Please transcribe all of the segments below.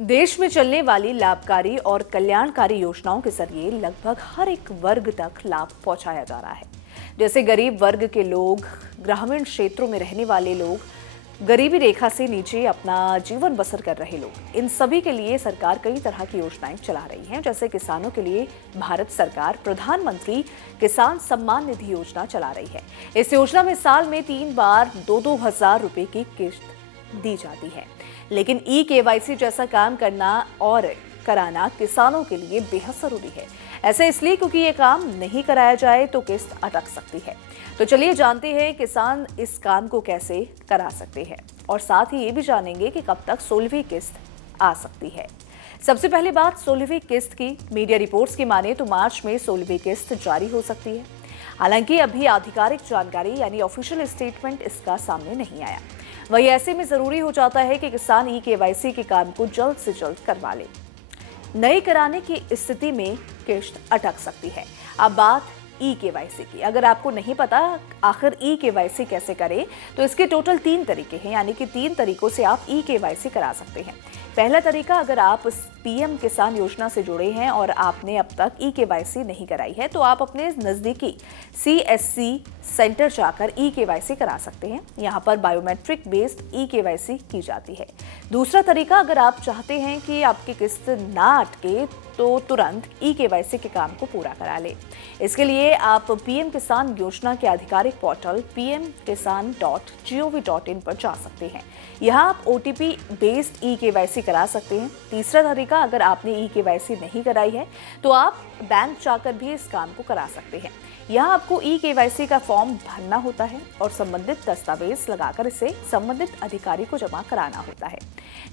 देश में चलने वाली लाभकारी और कल्याणकारी योजनाओं के जरिए लगभग हर एक वर्ग तक लाभ पहुंचाया जा रहा है। जैसे गरीब वर्ग के लोग, ग्रामीण क्षेत्रों में रहने वाले लोग, गरीबी रेखा से नीचे अपना जीवन बसर कर रहे लोग, इन सभी के लिए सरकार कई तरह की योजनाएं चला रही है। जैसे किसानों के लिए भारत सरकार प्रधानमंत्री किसान सम्मान निधि योजना चला रही है। इस योजना में साल में 3 बार 2-2 हजार रुपए की किस्त दी जाती है। लेकिन KYC जैसा काम करना और कराना किसानों के लिए बेहद जरूरी है। ऐसा इसलिए क्योंकि ये काम नहीं कराया जाए तो किस्त अटक सकती है। तो चलिए जानते हैं किसान इस काम को कैसे करा सकते हैं और साथ ही ये भी जानेंगे कि कब तक 16वीं किस्त आ सकती है। सबसे पहली बात 16वीं किस्त की। मीडिया रिपोर्ट्स की माने तो मार्च में 16वीं किस्त जारी हो सकती है। हालांकि अभी आधिकारिक जानकारी यानी ऑफिशियल स्टेटमेंट इसका सामने नहीं आया। वही ऐसे में जरूरी हो जाता है कि किसान KYC के काम को जल्द से जल्द करवा ले। नए कराने की स्थिति में किस्त अटक सकती है। अब बात KYC की। अगर आपको नहीं पता आखिर KYC कैसे करें, तो इसके टोटल 3 तरीके हैं, यानी कि 3 तरीकों से आप KYC करा सकते हैं। पहला तरीका, अगर आप PM किसान योजना से जुड़े हैं और आपने अब तक KYC नहीं कराई है, तो आप अपने नजदीकी CSC सेंटर जाकर KYC करा सकते हैं। यहाँ पर बायोमेट्रिक बेस्ड KYC की जाती है। दूसरा तरीका, अगर आप चाहते हैं कि आपकी किस्त ना अटके तो तुरंत KYC के काम को पूरा करा ले। इसके लिए आप PM किसान योजना के आधिकारिक पोर्टल pmkisan.gov.in पर जा सकते हैं। यहाँ आप OTP बेस्ड KYC करा सकते हैं। तीसरा तरीका, अगर आपने KYC नहीं कराई है तो आप बैंक जाकर भी इस काम को करा सकते हैं। यहाँ आपको KYC का फॉर्म भरना होता है और संबंधित दस्तावेज लगाकर इसे संबंधित अधिकारी को जमा कराना होता है।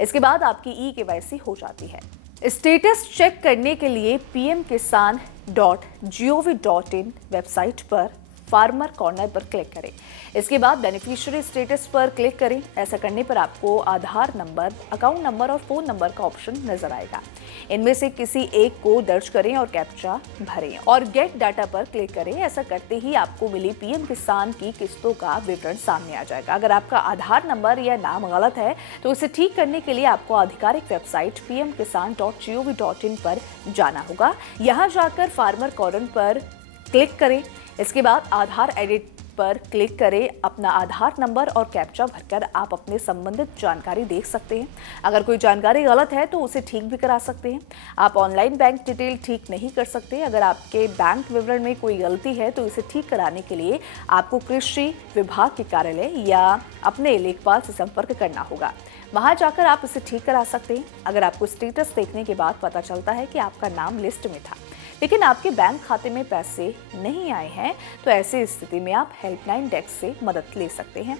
इसके बाद आपकी KYC हो जाती है। स्टेटस चेक करने के लिए pmkisan.gov.in वेबसाइट पर फार्मर कॉर्नर पर क्लिक करें। इसके बाद बेनिफिशियरी स्टेटस पर क्लिक करें। ऐसा करने पर आपको आधार नंबर, अकाउंट नंबर और फोन नंबर का ऑप्शन नजर आएगा। इनमें से किसी एक को दर्ज करें और कैप्चा भरें और गेट डाटा पर क्लिक करें। ऐसा करते ही आपको मिली PM किसान की किस्तों का विवरण सामने आ जाएगा। अगर आपका आधार नंबर या नाम गलत है तो इसे ठीक करने के लिए आपको आधिकारिक वेबसाइट pmkisan.gov.in पर जाना होगा। यहाँ जाकर फार्मर कॉर्नर पर क्लिक करें। इसके बाद आधार एडिट पर क्लिक करें। अपना आधार नंबर और कैप्चा भरकर आप अपने संबंधित जानकारी देख सकते हैं। अगर कोई जानकारी गलत है तो उसे ठीक भी करा सकते हैं। आप ऑनलाइन बैंक डिटेल ठीक नहीं कर सकते। अगर आपके बैंक विवरण में कोई गलती है तो इसे ठीक कराने के लिए आपको कृषि विभाग के कार्यालय या अपने लेखपाल से संपर्क करना होगा। वहां जाकर आप इसे ठीक करा सकते हैं। अगर आपको स्टेटस देखने के बाद पता चलता है कि आपका नाम लिस्ट में था लेकिन आपके बैंक खाते में पैसे नहीं आए हैं, तो ऐसी स्थिति में आप हेल्पलाइन डेस्क से मदद ले सकते हैं।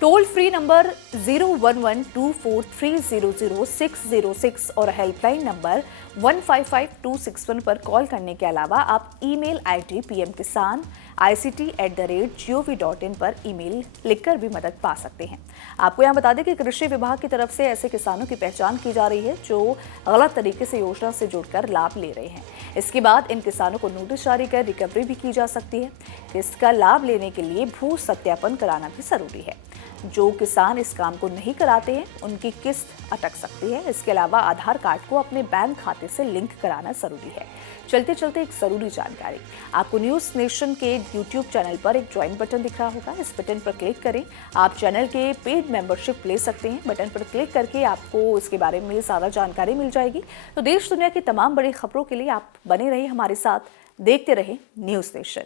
टोल फ्री नंबर 01124300606 और हेल्पलाइन नंबर 155261 पर कॉल करने के अलावा आप ईमेल ID pmkisan.ict@gov.in पर ईमेल लिखकर भी मदद पा सकते हैं। आपको यहाँ बता दें कि कृषि विभाग की तरफ से ऐसे किसानों की पहचान की जा रही है जो गलत तरीके से योजना से जुड़कर लाभ ले रहे हैं। इसके बाद इन किसानों को नोटिस जारी कर रिकवरी भी की जा सकती है। इसका लाभ लेने के लिए भू सत्यापन कराना भी जरूरी है। जो किसान इस काम को नहीं कराते हैं उनकी किस्त अटक सकती है। इसके अलावा आधार कार्ड को अपने बैंक खाते से लिंक कराना जरूरी है। चलते चलते एक जरूरी जानकारी, आपको न्यूज नेशन के YouTube चैनल पर एक ज्वाइन बटन दिख रहा होगा। इस बटन पर क्लिक करें। आप चैनल के पेड मेंबरशिप ले सकते हैं। बटन पर क्लिक करके आपको इसके बारे में ज्यादा जानकारी मिल जाएगी। तो देश दुनिया की तमाम बड़ी खबरों के लिए आप बने रहिए हमारे साथ, देखते रहे न्यूज नेशन।